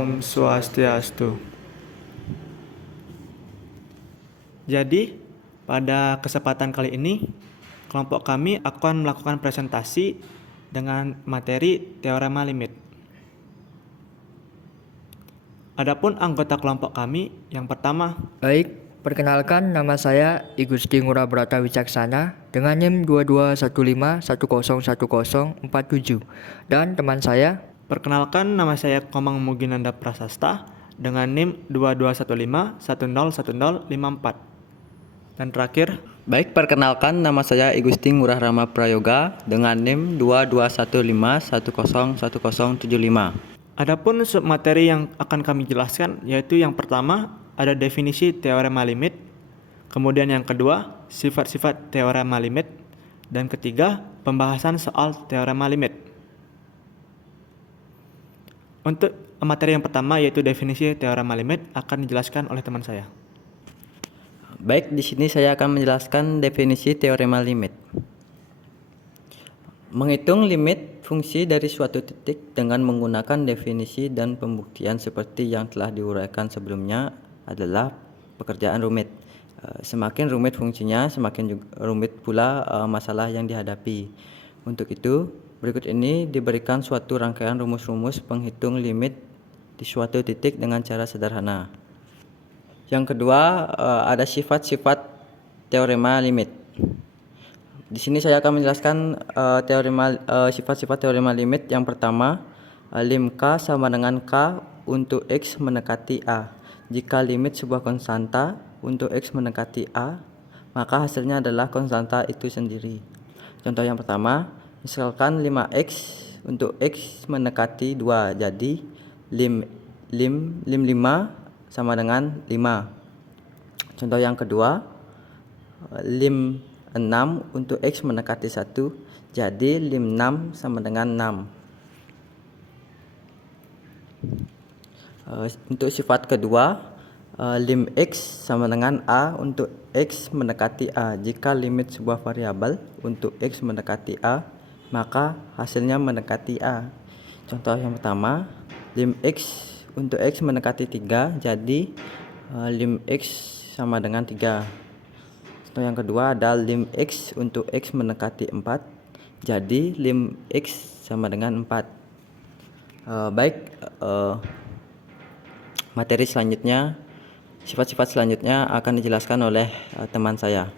Om Swastiastu. Jadi, pada kesempatan kali ini, kelompok kami akan melakukan presentasi dengan materi teorema limit. Adapun anggota kelompok kami, yang pertama, Baik, perkenalkan nama saya I Gusti Ngurah Brata Wicaksana dengan NIM 2215101047 dan teman saya. perkenalkan nama saya Komang Muginanda Prasasta dengan NIM 2215101054. Dan terakhir, Baik, perkenalkan nama saya I Gusti Ngurah Rama Prayoga dengan NIM 2215101075. adapun submateri yang akan kami jelaskan yaitu yang pertama ada definisi teorema limit, kemudian yang kedua sifat-sifat teorema limit, dan ketiga pembahasan soal teorema limit. Untuk materi yang pertama yaitu definisi teorema limit akan dijelaskan oleh teman saya. Baik, di sini saya akan menjelaskan definisi teorema limit. Menghitung limit fungsi dari suatu titik dengan menggunakan definisi dan pembuktian seperti yang telah diuraikan sebelumnya adalah pekerjaan rumit. Semakin rumit fungsinya, semakin rumit pula masalah yang dihadapi. Untuk itu, berikut ini diberikan suatu rangkaian rumus-rumus penghitung limit di suatu titik dengan cara sederhana. Yang kedua, ada sifat-sifat teorema limit. Di sini saya akan menjelaskan sifat-sifat teorema limit. Yang pertama, lim K sama dengan K untuk X mendekati A. Jika limit sebuah konstanta untuk X mendekati A, maka hasilnya adalah konstanta itu sendiri. Contoh yang pertama, misalkan 5X untuk X mendekati 2, jadi lim 5 sama dengan 5. Contoh yang kedua, lim 6 untuk X mendekati 1, jadi lim 6 sama dengan 6. Untuk sifat kedua, lim X sama dengan A untuk X mendekati A. Jika limit sebuah variabel untuk X mendekati A, maka hasilnya mendekati A. Contoh yang pertama, lim X untuk X mendekati 3, jadi lim X sama dengan 3. Contoh yang kedua ada lim X untuk X mendekati 4, jadi lim X sama dengan 4. Materi selanjutnya, sifat-sifat selanjutnya akan dijelaskan oleh teman saya.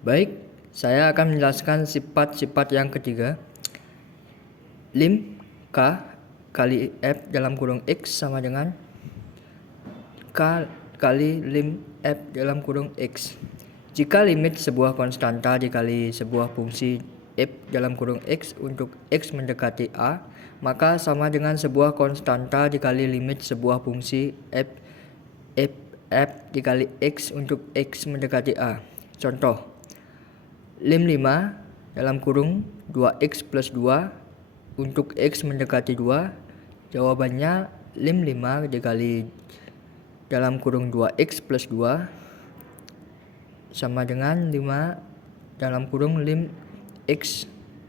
Baik, saya akan menjelaskan sifat-sifat yang ketiga. Lim K kali F dalam kurung X sama dengan K kali lim F dalam kurung X. Jika limit sebuah konstanta dikali sebuah fungsi F dalam kurung X untuk X mendekati A, maka sama dengan sebuah konstanta dikali limit sebuah fungsi F dikali X untuk X mendekati A. Contoh, lim 5 dalam kurung 2X plus 2 untuk X mendekati 2, jawabannya lim 5 dikali dalam kurung 2X plus 2 sama dengan 5 dalam kurung lim X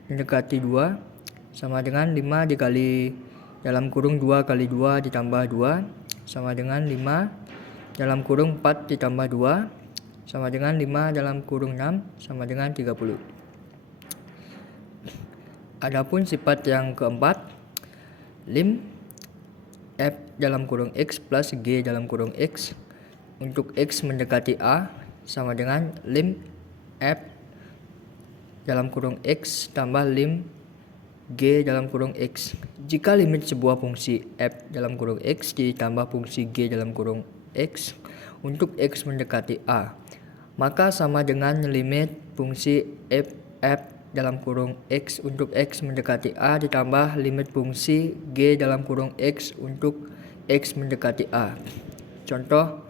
mendekati 2 sama dengan 5 dikali dalam kurung 2 kali 2 ditambah 2 sama dengan 5 dalam kurung 4 ditambah 2 sama dengan 5 dalam kurung 6 sama dengan 30. Adapun sifat yang keempat, lim F dalam kurung X plus G dalam kurung X untuk X mendekati A sama dengan lim F dalam kurung X tambah lim G dalam kurung X. Jika limit sebuah fungsi F dalam kurung X ditambah fungsi G dalam kurung X untuk X mendekati A, maka sama dengan limit fungsi F dalam kurung X untuk X mendekati A ditambah limit fungsi G dalam kurung X untuk X mendekati A. Contoh,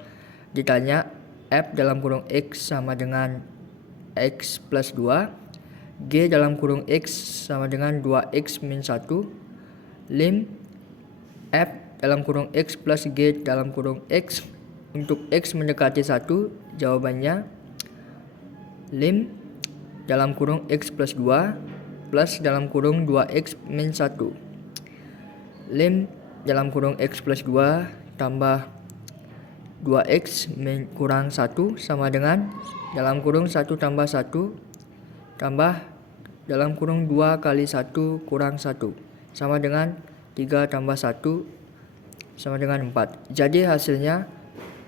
ditanya F dalam kurung X sama dengan X plus 2, G dalam kurung X sama dengan 2X min 1, lim F dalam kurung X plus G dalam kurung X untuk X mendekati 1, jawabannya lim dalam kurung X plus 2 plus dalam kurung 2X min 1. Lim dalam kurung X plus 2 tambah 2X kurang 1 sama dengan dalam kurung 1 tambah 1 tambah dalam kurung 2 kali 1 kurang 1 sama dengan 3 tambah 1 sama dengan 4. Jadi hasilnya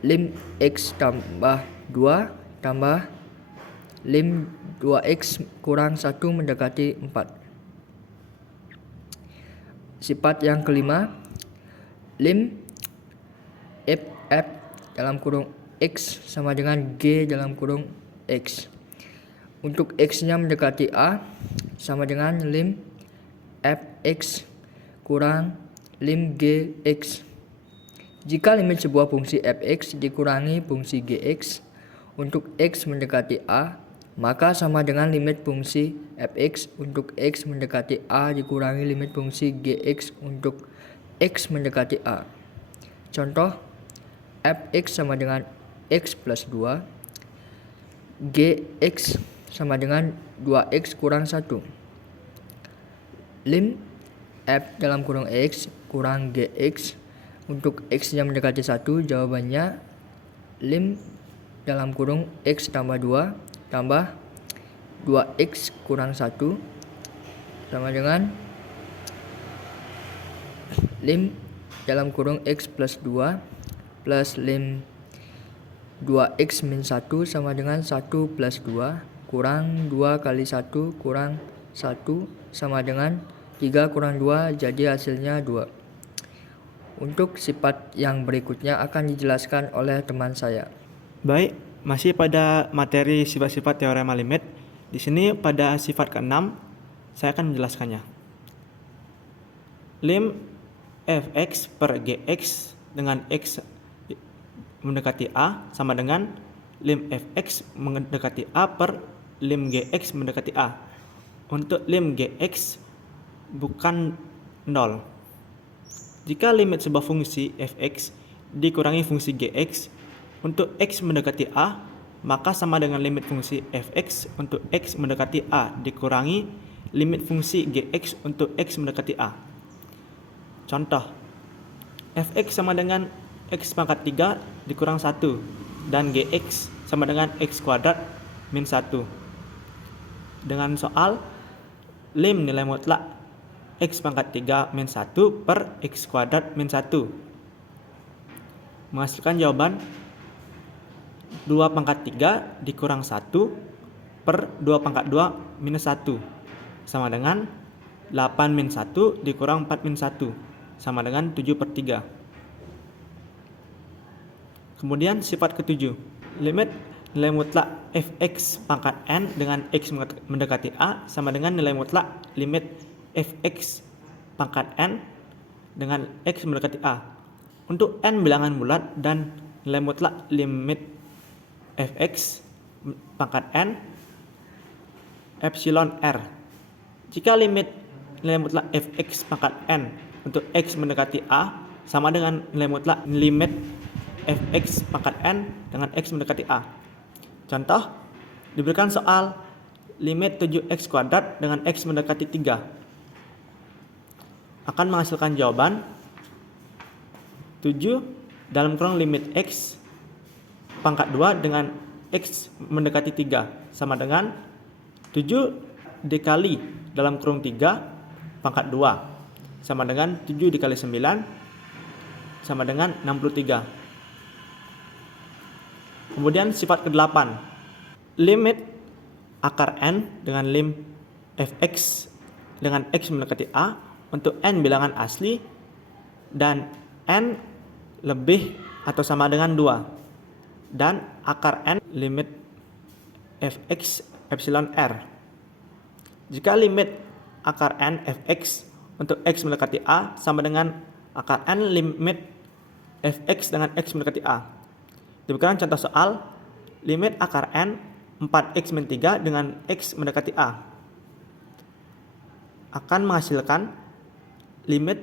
lim X tambah 2 tambah lim 2X kurang 1 mendekati 4. Sifat yang kelima, lim f dalam kurung X sama dengan G dalam kurung X. Untuk X-nya mendekati A sama dengan lim fx kurang lim gx. Jika limit sebuah fungsi fx dikurangi fungsi gx untuk X mendekati A, maka sama dengan limit fungsi fx untuk X mendekati A dikurangi limit fungsi gx untuk X mendekati A. Contoh, fx sama dengan X plus 2, gx sama dengan 2X kurang 1. Lim f dalam kurung X kurang gx untuk X yang mendekati 1, jawabannya lim dalam kurung X tambah 2 tambah 2X kurang 1 sama dengan lim dalam kurung X plus 2 plus lim 2X min 1 sama dengan 1 plus 2 kurang 2 kali 1 kurang 1 sama dengan 3 kurang 2, jadi hasilnya 2. Untuk sifat yang berikutnya akan dijelaskan oleh teman saya. Baik, masih pada materi sifat-sifat teorema limit. Di sini pada sifat ke-6 saya akan menjelaskannya. Lim fx per gx dengan x mendekati A sama dengan lim fx mendekati A per lim gx mendekati A. Untuk lim gx bukan 0. Jika limit sebuah fungsi fx dikurangi fungsi gx untuk x mendekati A, maka sama dengan limit fungsi fx untuk x mendekati A dikurangi limit fungsi gx untuk x mendekati A. Contoh, fx sama dengan x pangkat 3 dikurang 1 dan gx sama dengan x kuadrat min 1. Dengan soal lim nilai mutlak x pangkat 3 min 1 per x kuadrat min 1 menghasilkan jawaban 2 pangkat 3 dikurang 1 per 2 pangkat 2 minus 1 sama dengan 8 min 1 dikurang 4 min 1 sama dengan 7 per 3. Kemudian sifat ke-7, limit nilai mutlak fx pangkat n dengan x mendekati A sama dengan nilai mutlak limit fx pangkat n dengan x mendekati A. Untuk n bilangan bulat dan nilai mutlak limit fx pangkat n epsilon r. Jika limit nilai mutlak fx pangkat n untuk x mendekati A sama dengan nilai mutlak limit fx pangkat n dengan x mendekati A. Contoh, diberikan soal limit 7x kuadrat dengan x mendekati 3 akan menghasilkan jawaban 7 dalam kurung limit x pangkat 2 dengan x mendekati 3 sama dengan 7 dikali dalam kurung 3 pangkat 2 sama dengan 7 dikali 9 sama dengan 63. Kemudian sifat ke-8, limit akar n dengan lim fx dengan x mendekati A untuk n bilangan asli dan n lebih atau sama dengan 2 dan akar n limit fx epsilon r. Jika limit akar n fx untuk x mendekati A sama dengan akar n limit fx dengan x mendekati A. Diberikan contoh soal limit akar n 4x min 3 dengan x mendekati A akan menghasilkan limit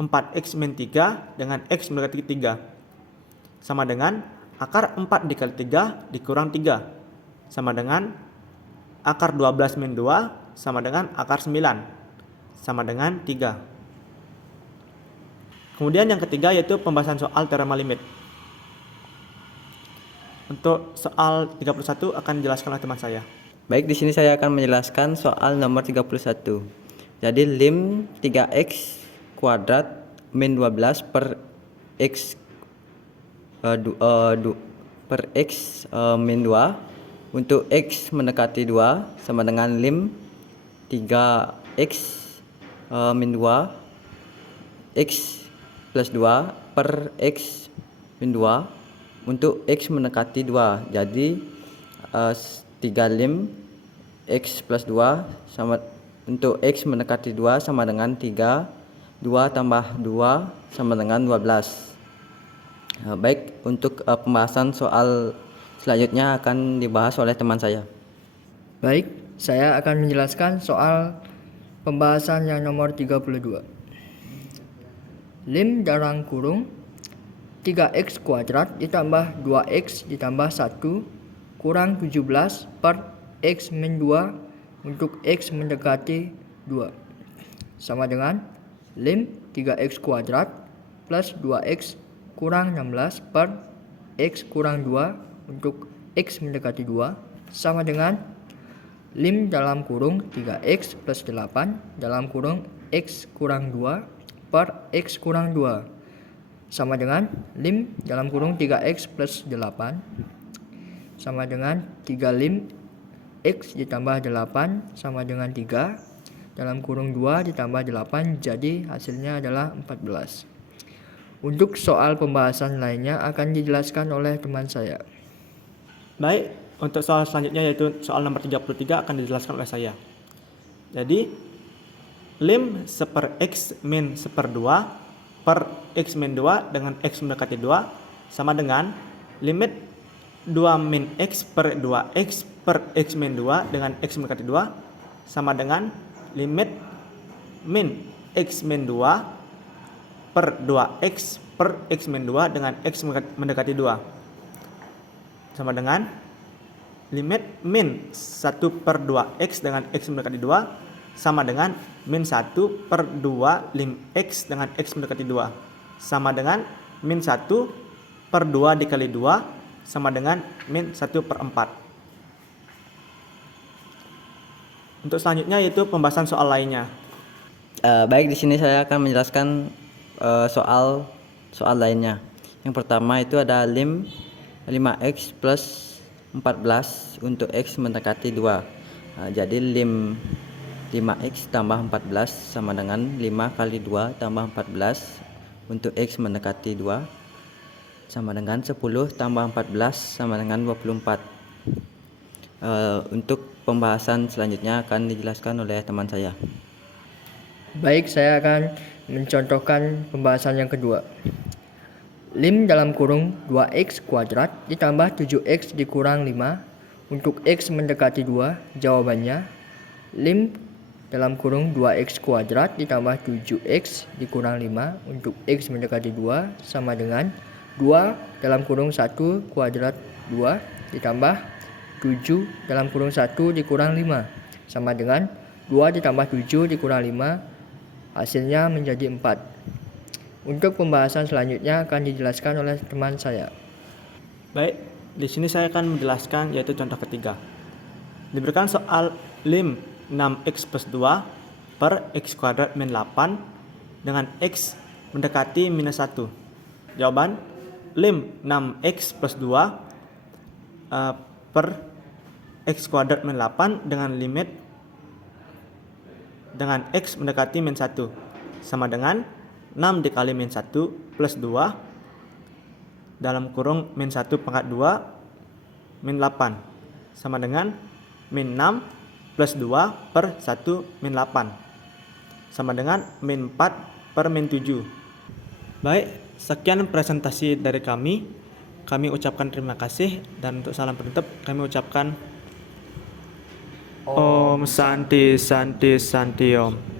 4x min 3 dengan x mendekati 3 sama dengan akar 4 dikali 3 dikurang 3 sama dengan akar 12 min 2 sama dengan akar 9 sama dengan 3. Kemudian yang ketiga yaitu pembahasan soal teorema limit. Untuk soal 31 akan dijelaskan oleh teman saya. Baik, di sini saya akan menjelaskan soal nomor 31. Jadi lim 3x kuadrat min 12 per x min 2 untuk x mendekati 2 sama dengan lim 3x min 2 x plus 2 per x min 2 untuk x mendekati 2. Jadi 3 lim x plus 2 sama untuk x mendekati 2 sama dengan 3, 2 tambah 2 sama dengan 12. Baik, untuk pembahasan soal selanjutnya akan dibahas oleh teman saya. Baik, saya akan menjelaskan soal pembahasan yang nomor 32. Lim dalam kurung 3x kuadrat ditambah 2x ditambah 1 kurang 17 per x min 2 untuk x mendekati 2 sama dengan lim 3x kuadrat plus 2x kurang 16 per x kurang 2 untuk x mendekati 2 sama dengan lim dalam kurung 3x plus 8 dalam kurung x kurang 2 per x kurang 2 sama dengan lim dalam kurung 3x plus 8 sama dengan 3 lim x ditambah 8 sama dengan 3 dalam kurung 2 ditambah 8 jadi hasilnya adalah 14. Untuk soal pembahasan lainnya akan dijelaskan oleh teman saya. Baik, untuk soal selanjutnya yaitu soal nomor 33 akan dijelaskan oleh saya. Jadi lim 1/x min 1/2 per x min 2 dengan x mendekati 2 sama dengan limit 2 min x per 2x per x min 2 dengan x mendekati 2 sama dengan limit min x min 2 per 2x per x min 2 dengan x mendekati 2 sama dengan limit min 1 per 2x dengan x mendekati 2 sama dengan min 1 per 2 lim x dengan x mendekati 2 sama dengan min 1 per 2 dikali 2 sama dengan min 1 per 4. Untuk selanjutnya yaitu pembahasan soal lainnya. Baik, di sini saya akan menjelaskan soal lainnya. Yang pertama itu ada lim 5x plus 14 untuk x mendekati 2. Jadi lim 5x tambah 14 sama dengan 5 kali 2 tambah 14 untuk x mendekati 2 sama dengan 10 tambah 14 sama dengan 24. Untuk pembahasan selanjutnya akan dijelaskan oleh teman saya. Baik, saya akan mencontohkan pembahasan yang kedua. Lim dalam kurung 2x kuadrat ditambah 7x dikurang 5 untuk x mendekati 2. Jawabannya lim dalam kurung 2x kuadrat ditambah 7x dikurang 5 untuk x mendekati 2 sama dengan 2 dalam kurung 1 kuadrat 2 ditambah 7 dalam kurung 1 dikurang 5 sama dengan 2 ditambah 7 dikurang 5 hasilnya menjadi 4. Untuk pembahasan selanjutnya akan dijelaskan oleh teman saya. Baik, di sini saya akan menjelaskan yaitu contoh ketiga. Diberikan soal lim 6x plus 2 per x kuadrat min 8 dengan x mendekati minus 1. Jawaban lim 6x plus 2 per x kuadrat min 8 dengan limit dengan x mendekati min 1 sama dengan 6 dikali min 1 plus 2 dalam kurung min 1 pangkat 2 min 8 sama dengan min 6 plus 2 per 1 min 8 sama dengan min 4 per min 7. Baik, sekian presentasi dari kami. Kami ucapkan terima kasih dan untuk salam penutup kami ucapkan Om Santi Santi Santi Om.